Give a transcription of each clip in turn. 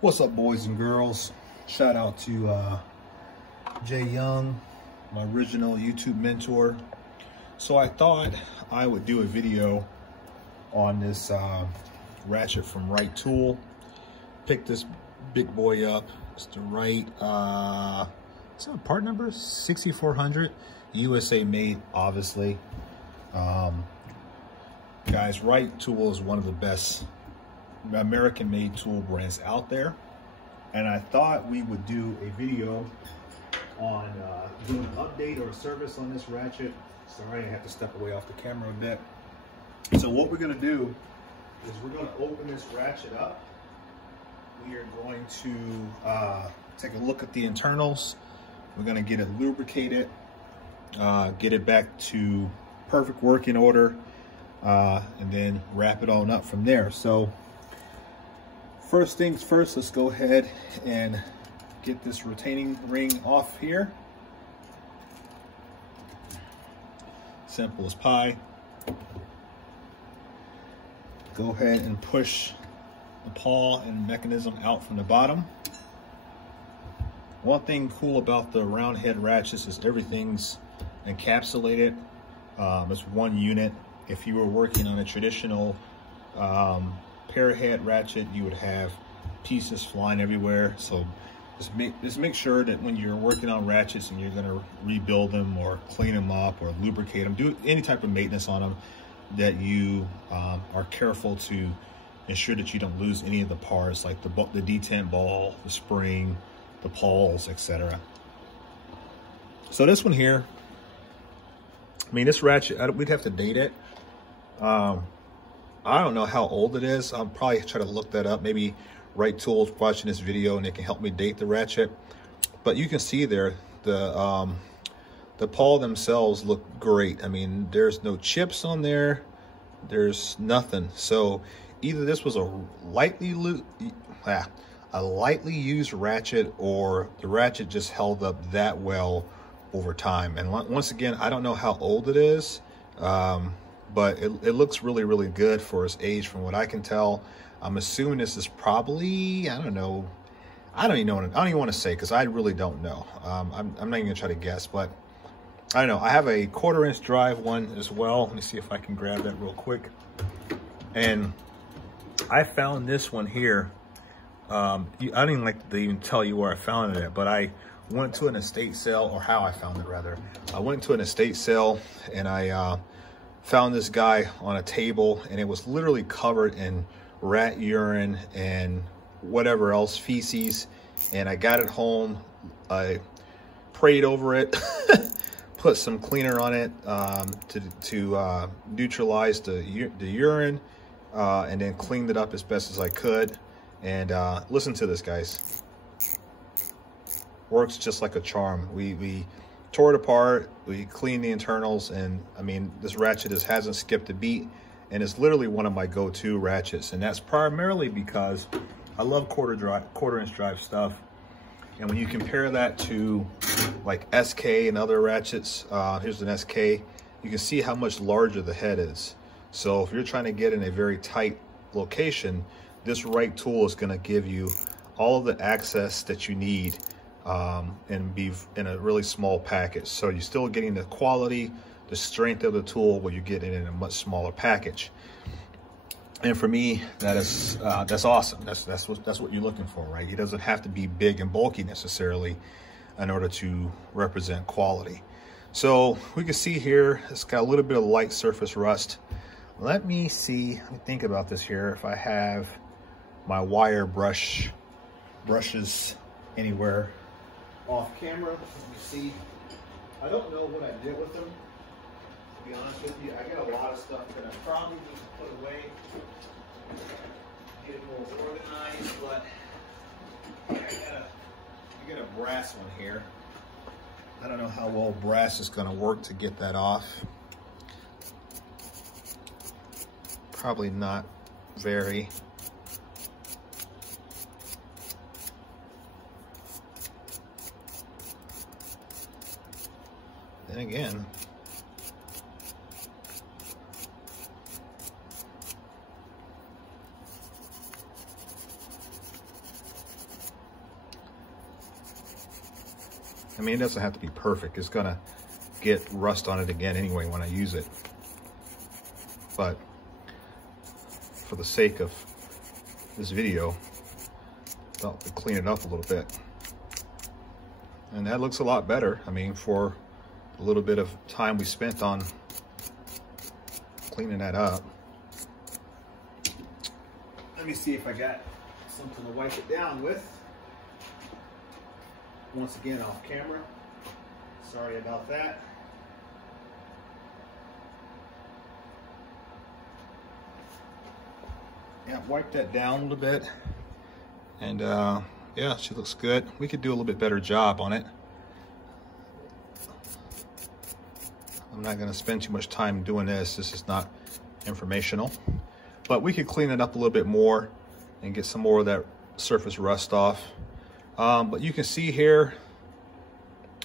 What's up, boys and girls? Shout out to Jay Young, my original YouTube mentor. So I thought I would do a video on this ratchet from Wright tool. Picked this big boy up. It's the Wright, it's a part number 6400, USA made, obviously. Guys, Wright tool is one of the best American-made tool brands out there, and I thought we would do a video on doing an update or a service on this ratchet. Sorry, I have to step away off the camera a bit. So what we're going to do is we're going to open this ratchet up. We are going to take a look at the internals. We're going to get it lubricated, get it back to perfect working order, and then wrap it on up from there. So first things first, let's go ahead and get this retaining ring off here. Simple as pie. Go ahead and push the pawl and mechanism out from the bottom. One thing cool about the round head ratchets is everything's encapsulated. It's one unit. If you were working on a traditional pair head ratchet, you would have pieces flying everywhere. So just make sure that when you're working on ratchets and you're going to rebuild them or clean them up or lubricate them, do any type of maintenance on them, that you are careful to ensure that you don't lose any of the parts, like the detent ball, the spring, the pawls, etc. So this one here, I mean, this ratchet, we'd have to date it. I don't know how old it is. I'll probably try to look that up. Maybe Wright Tools watching this video and they can help me date the ratchet. But you can see there, the pawl themselves look great. I mean, there's no chips on there. There's nothing. So either this was a lightly used ratchet, or the ratchet just held up that well over time. And once again, I don't know how old it is, but it looks really, really good for its age from what I can tell. I'm assuming this is probably, I don't know. I don't even want to say, because I really don't know. I'm not even gonna try to guess, but I don't know. I have a 1/4" drive one as well. Let me see if I can grab that real quick. And I found this one here. I didn't even like to even tell you where I found it at, but I went to an estate sale, or how I found it rather. I went to an estate sale and I found this guy on a table, and it was literally covered in rat urine and whatever else, feces. And I got it home, I prayed over it, put some cleaner on it to neutralize the urine, and then cleaned it up as best as I could. And listen to this, guys. Works just like a charm. We tore it apart, we cleaned the internals, and I mean, this ratchet just hasn't skipped a beat, and it's literally one of my go-to ratchets. And that's primarily because I love 1/4" drive stuff. And when you compare that to like SK and other ratchets, here's an SK, you can see how much larger the head is. So if you're trying to get in a very tight location, this Wright tool is going to give you all of the access that you need, and be in a really small package. So you're still getting the quality, the strength of the tool, where you get it in a much smaller package. And for me, that's awesome. That's what you're looking for, right? It doesn't have to be big and bulky necessarily in order to represent quality. So we can see here, it's got a little bit of light surface rust. Let me think about this here. If I have my wire brushes anywhere off camera, let me see. I don't know what I did with them, to be honest with you. I got a lot of stuff that I probably need to put away, get more organized, but I got a brass one here. I don't know how well brass is going to work to get that off. Probably not very. Then again, I mean, it doesn't have to be perfect. It's gonna get rust on it again anyway when I use it. But for the sake of this video, I thought to clean it up a little bit. And that looks a lot better. I mean, for a little bit of time we spent on cleaning that up. Let me see if I got something to wipe it down with. Once again, off camera. Sorry about that. Yeah, wipe that down a little bit. And yeah, she looks good. We could do a little bit better job on it. I'm not gonna spend too much time doing this. This is not informational. But we could clean it up a little bit more and get some more of that surface rust off. But you can see here,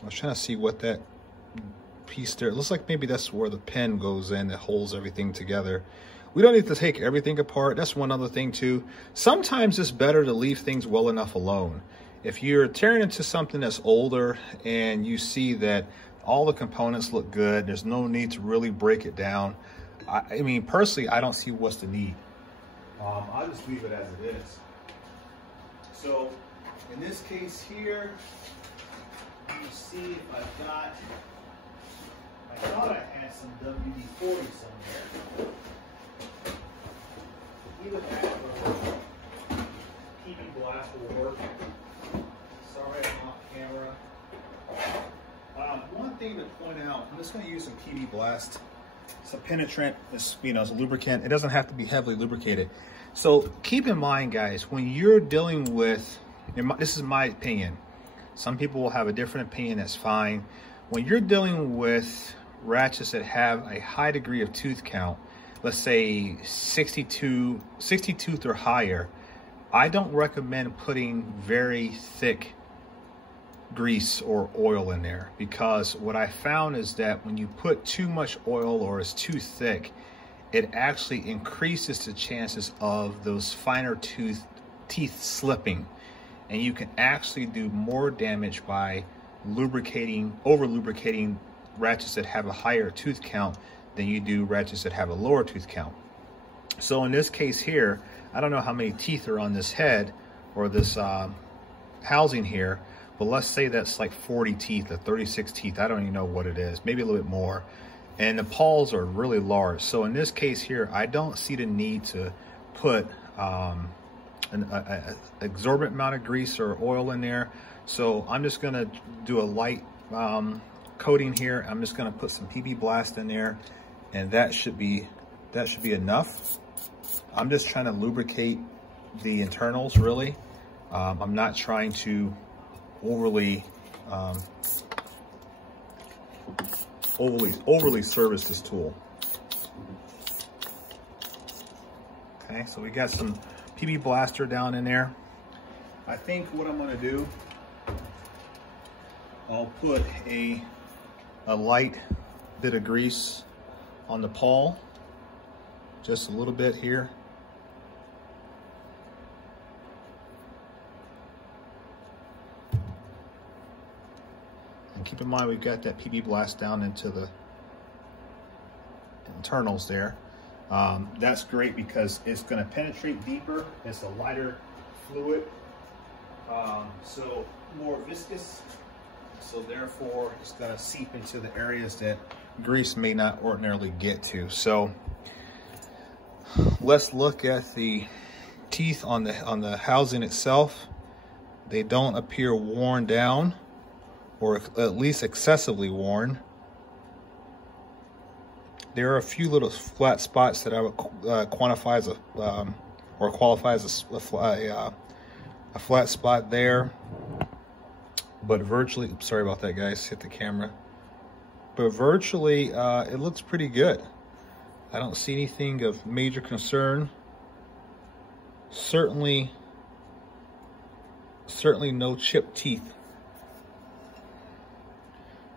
I was trying to see what that piece there, it looks like maybe that's where the pen goes in that holds everything together. We don't need to take everything apart. That's one other thing too. Sometimes it's better to leave things well enough alone. If you're tearing into something that's older and you see that all the components look good, there's no need to really break it down. I mean, personally, I don't see what's the need. I'll just leave it as it is. So in this case here, let me see if I've got, I thought I had some WD-40 somewhere. Either that or PB Blast will work. Sorry, I'm off camera. One thing to point out, I'm just going to use some PB Blast. It's a penetrant, it's, you know, it's a lubricant. It doesn't have to be heavily lubricated. So keep in mind, guys, when you're dealing with, this is my opinion. Some people will have a different opinion, that's fine. When you're dealing with ratchets that have a high degree of tooth count, let's say 60 tooth or higher, I don't recommend putting very thick grease or oil in there, because what I found is that when you put too much oil or it's too thick, it actually increases the chances of those finer teeth slipping, and you can actually do more damage by over lubricating ratchets that have a higher tooth count than you do ratchets that have a lower tooth count. So in this case here, I don't know how many teeth are on this head or this housing here, but let's say that's like 40 teeth or 36 teeth. I don't even know what it is, maybe a little bit more. And the paws are really large. So in this case here, I don't see the need to put an exorbitant amount of grease or oil in there. So I'm just gonna do a light coating here. I'm just gonna put some PB Blast in there, and that should be enough. I'm just trying to lubricate the internals, really. I'm not trying to overly service this tool. Okay, so we got some PB Blaster down in there. I think what I'm going to do, I'll put a light bit of grease on the paw, just a little bit here. And keep in mind, we've got that PB Blast down into the internals there. That's great because it's going to penetrate deeper. It's a lighter fluid, so more viscous. So therefore, it's going to seep into the areas that grease may not ordinarily get to. So let's look at the teeth on the housing itself. They don't appear worn down, or at least excessively worn. There are a few little flat spots that I would quantify as or qualify as a flat spot there. But virtually, sorry about that, guys, hit the camera. But virtually, it looks pretty good. I don't see anything of major concern. Certainly no chipped teeth.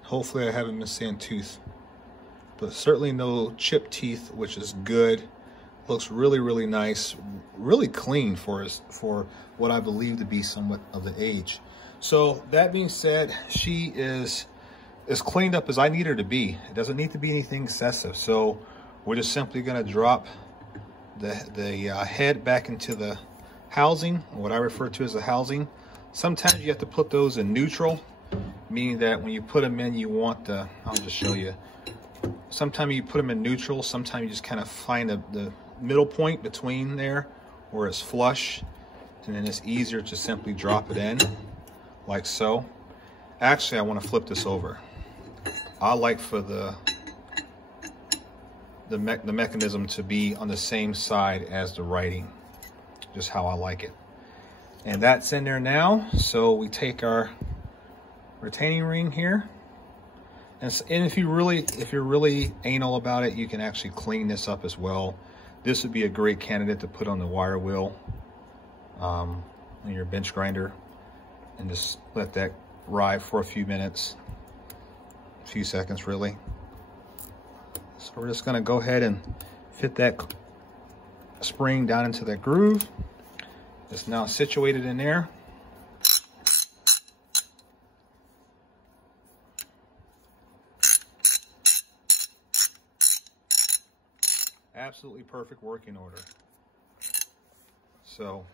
Hopefully I haven't missed a tooth. But certainly no chipped teeth, which is good. Looks really, really nice, really clean for what I believe to be somewhat of the age. So that being said, she is as cleaned up as I need her to be. It doesn't need to be anything excessive. So we're just simply gonna drop the head back into the housing, what I refer to as the housing. Sometimes you have to put those in neutral, meaning that when you put them in, you want the, I'll just show you. Sometimes you put them in neutral, sometimes you just kind of find the middle point between there where it's flush, and then it's easier to simply drop it in like so. Actually, I want to flip this over. I like for the mechanism to be on the same side as the writing, just how I like it. And that's in there now. So we take our retaining ring here, and if you're really anal about it, you can actually clean this up as well. This would be a great candidate to put on the wire wheel on your bench grinder, and just let that ride for a few minutes, a few seconds really. So we're just gonna go ahead and fit that spring down into that groove. It's now situated in there. Absolutely perfect working order. So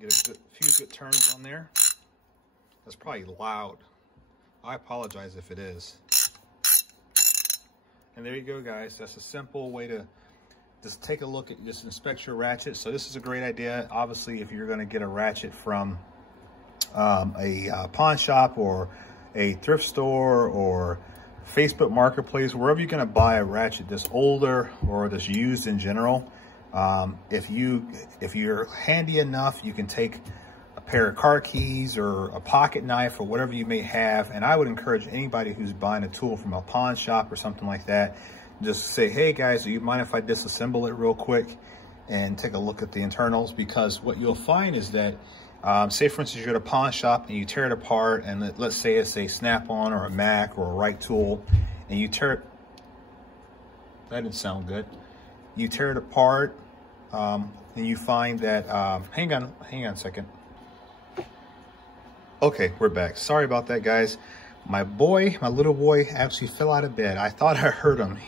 get a few good turns on there. That's probably loud. I apologize if it is. And there you go, guys. That's a simple way to just take a look at, just inspect your ratchet. So this is a great idea. Obviously, if you're going to get a ratchet from a pawn shop or a thrift store or Facebook Marketplace, wherever you're going to buy a ratchet that's older or that's used in general, if you're handy enough, you can take a pair of car keys or a pocket knife or whatever you may have. And I would encourage anybody who's buying a tool from a pawn shop or something like that, just say, hey guys, do you mind if I disassemble it real quick and take a look at the internals? Because what you'll find is that, say for instance, you're at a pawn shop and you tear it apart, and let's say it's a Snap-on or a Mac or a Wright tool, and you tear it, that didn't sound good. You tear it apart, and you find that, hang on a second. Okay, we're back. Sorry about that, guys. My little boy actually fell out of bed. I thought I heard him.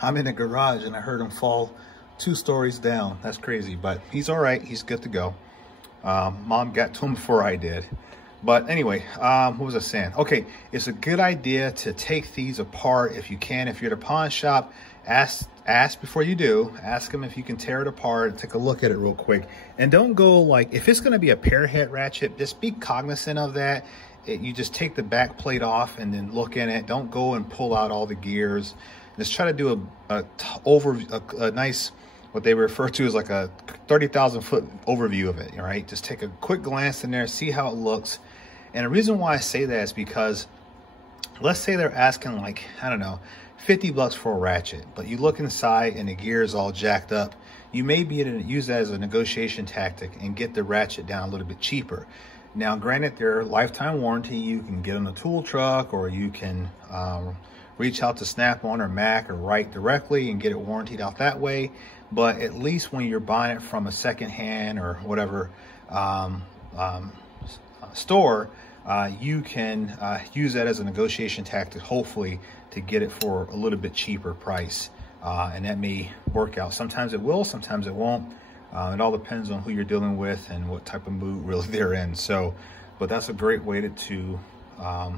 I'm in the garage and I heard him fall 2 stories down. That's crazy, but he's all right. He's good to go. Mom got to him before I did. But anyway, what was I saying? Okay, it's a good idea to take these apart if you can. If you're at a pawn shop, ask before you do. Ask them if you can tear it apart. Take a look at it real quick. And don't go like, if it's going to be a pair head ratchet, just be cognizant of that. You just take the back plate off and then look in it. Don't go and pull out all the gears. Just try to do a nice, what they refer to as like a 30,000 foot overview of it, all right? Just take a quick glance in there, see how it looks. And the reason why I say that is because, let's say they're asking like, I don't know, 50 bucks for a ratchet, but you look inside and the gear is all jacked up. You may be able to use that as a negotiation tactic and get the ratchet down a little bit cheaper. Now, granted, they're lifetime warranty. You can get on a tool truck, or you can reach out to Snap-on or Mac or Wright directly and get it warrantied out that way. But at least when you're buying it from a secondhand or whatever store, you can use that as a negotiation tactic, hopefully, to get it for a little bit cheaper price. And that may work out. Sometimes it will, sometimes it won't. It all depends on who you're dealing with and what type of mood really they're in. So, but that's a great way to do a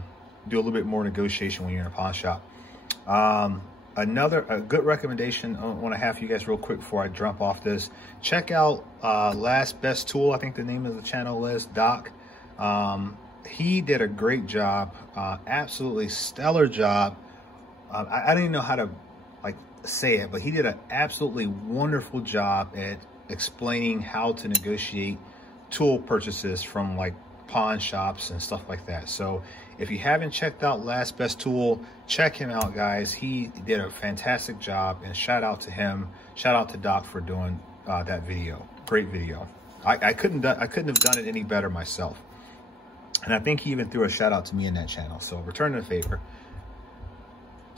little bit more negotiation when you're in a pawn shop. A good recommendation I want to have for you guys real quick before I jump off this. Check out Last Best Tool. I think the name of the channel is Doc. He did a great job, absolutely stellar job. I don't even know how to say it, but he did an absolutely wonderful job at explaining how to negotiate tool purchases from like pawn shops and stuff like that. So if you haven't checked out Last Best Tool, check him out, guys. He did a fantastic job, and shout out to him. Shout out to Doc for doing that video. Great video. I couldn't have done it any better myself. And I think he even threw a shout out to me in that channel. So return the favor.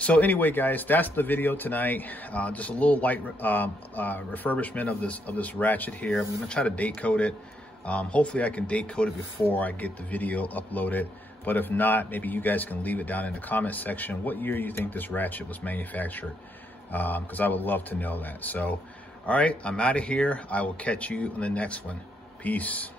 So anyway, guys, that's the video tonight. Just a little light refurbishment of this ratchet here. I'm gonna try to date code it. Hopefully I can date code it before I get the video uploaded. But if not, maybe you guys can leave it down in the comment section what year you think this ratchet was manufactured, because I would love to know that. So, all right, I'm out of here. I will catch you on the next one. Peace.